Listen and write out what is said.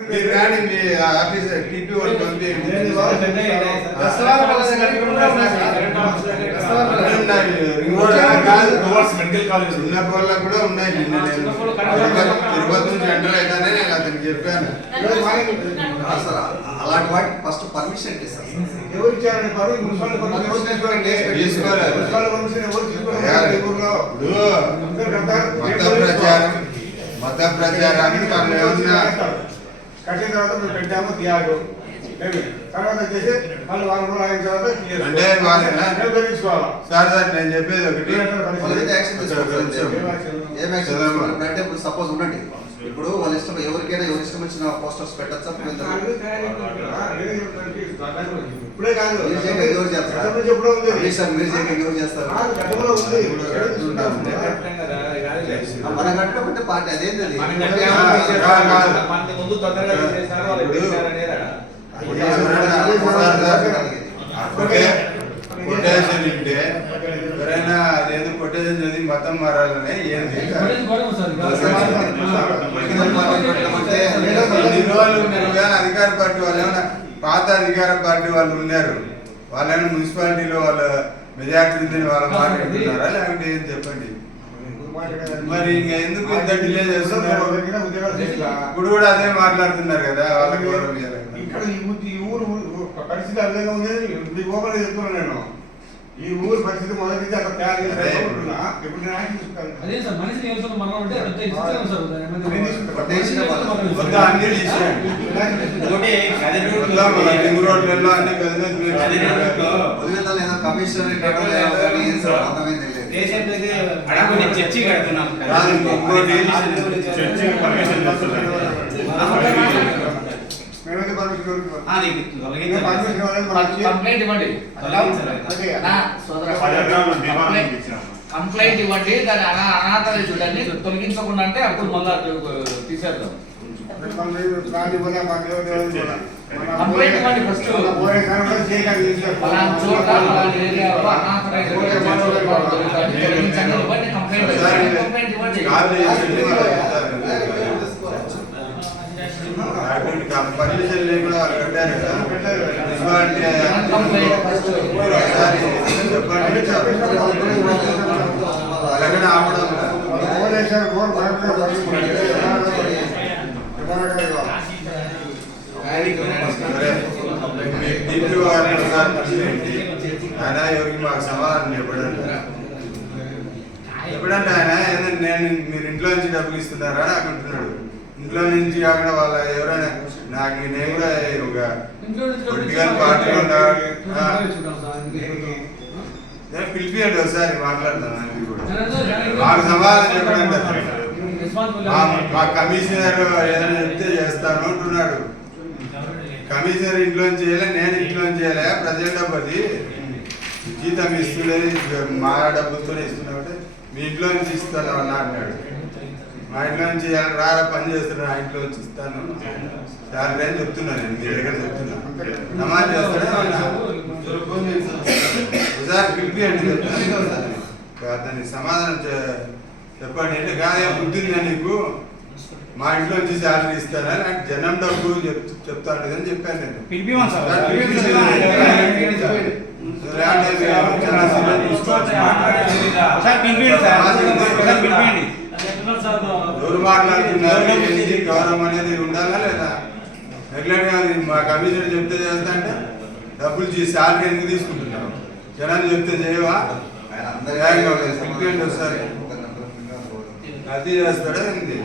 Officer TP వాళ్ళు పంపించండి. Medical college ఉన్న వల్ల కూడా ఉన్నాయి. తిరుపతి నుంచి ఎంటర్ అయితేనే నేను అతనికి చెప్పాను. అలాంటి వాటికి ఫస్ట్ పర్మిషన్ ఇస్తారు. ఎవరు ఇచ్చారండి? మత ప్రచారానికి మనం ఏమన్నా కట్టిన తర్వాత మేము పెట్టాము తీయాలి. తర్వాత వచ్చేసి మళ్ళీ వారం రోజులు అయిన తర్వాత అంటే సార్ నేను చెప్పేది ఒకటి, అంటే సపోజ్ ఉండండి, ఇప్పుడు వాళ్ళ ఇష్టం ఎవరికైనా ఎవరి ఇష్టం వచ్చిన పోస్టర్స్ పెట్టచ్చా? ఇప్పుడే కాదు ఎవరు చేస్తారు? ఎవరు చేస్తారు? మన కట్టకపోతే పార్టీ అదేంటి కొటేషన్ ఉంటే ఎవరైనా అదేదో కొటేషన్ చదివి మతం మారాలని ఏంది అధికార పార్టీ వాళ్ళు ఏమైనా పాత అధికార పార్టీ వాళ్ళు ఉన్నారు, వాళ్ళని మున్సిపాలిటీలో వాళ్ళ మెజార్టీ ఉందని వాళ్ళ మాట్లాడుతున్నారా లేకపోతే ఏం చెప్పండి. మరి ఇంకా ఎందుకు ఇంత డిలే చేస్తున్నారు? ఇప్పుడు కూడా అదే మాట్లాడుతున్నారు కదా, వాళ్ళకి గౌరవం ఇవ్వాలి. ఇక్కడ ఈ ఊరు పరిస్థితి అర్థంగా ఉంది. మీకు ఓపెన్ చెప్తున్నాను నేను, ఈ ఊరు పరిస్థితి మొదటి నుంచి అక్కడ తయారు చేస్తున్నా. ఇప్పుడు నేను అన్ని చర్చి కడుతున్నాం. కంప్లైంట్ ఇవ్వండి, దాని అనాథ చూడండి తొలగించకుండా అంటే అప్పుడు మళ్ళా తీసేద్దాం. కంప్లైంట్ ఇవ్వండి ఫస్ట్. పర్మిషన్ లేకుండా కట్టారు కదా, అలాగే ఆపడం ఆయన ఎవరికి మాకు సమాధానం ఎప్పుడంటే ఆయన నేను మీరు ఇంట్లో నుంచి డబ్బులు ఇస్తున్నారా అని అంటున్నాడు. ఇంట్లో నుంచి కాకుండా వాళ్ళ ఎవరైనా నాకు నేను కూడా ఒక పొలిటికల్ పార్టీలో పిలిపియండి ఒకసారి మాట్లాడతాను. మాకు సమాధానం చెప్పండి. మా కమిషనర్ ఏదైనా చెప్తే చేస్తాను అంటున్నాడు. కమిషనర్ ఇంట్లోంచి చేయలే, నేను ఇంట్లోంచి చేయలే, ప్రజల డబ్బు అది జీతం ఇస్తులేదు, మా డబ్బులతోనే ఇస్తున్నాడు. మీ ఇంట్లో నుంచి ఇస్తాను అన్న అన్నాడు. మా ఇంట్లో నుంచి రారా పని చేస్తున్నా, ఆ ఇంట్లో వచ్చి ఇస్తాను శాలరీ అని చెప్తున్నాను. నేను మీ దగ్గర చెప్తున్నాను, నమాజ్ చేస్తాడే ఒకసారి పిలిపియండి చెప్తాను. దానికి సమాధానం చెప్పండి. అంటే కాదే బుద్ధి ఉందా నీకు, మా ఇంట్లో నుంచి శాలరీ ఇస్తానా, నాకు జనం డబ్బు చెప్తాను అని చెప్పాను నేను. ఎవరు మాట్లాడుతున్నారు, గౌరవం అనేది ఉండాలా లేదా? రెగ్యులర్ గా మా కమిషనర్ చెప్తే చేస్తా అంటే డబ్బులు శాలరీ ఎందుకు తీసుకుంటున్నావు? జనాలు చెప్తే చేయవా? ఒకసారి అది చేస్తాడా ఏంది?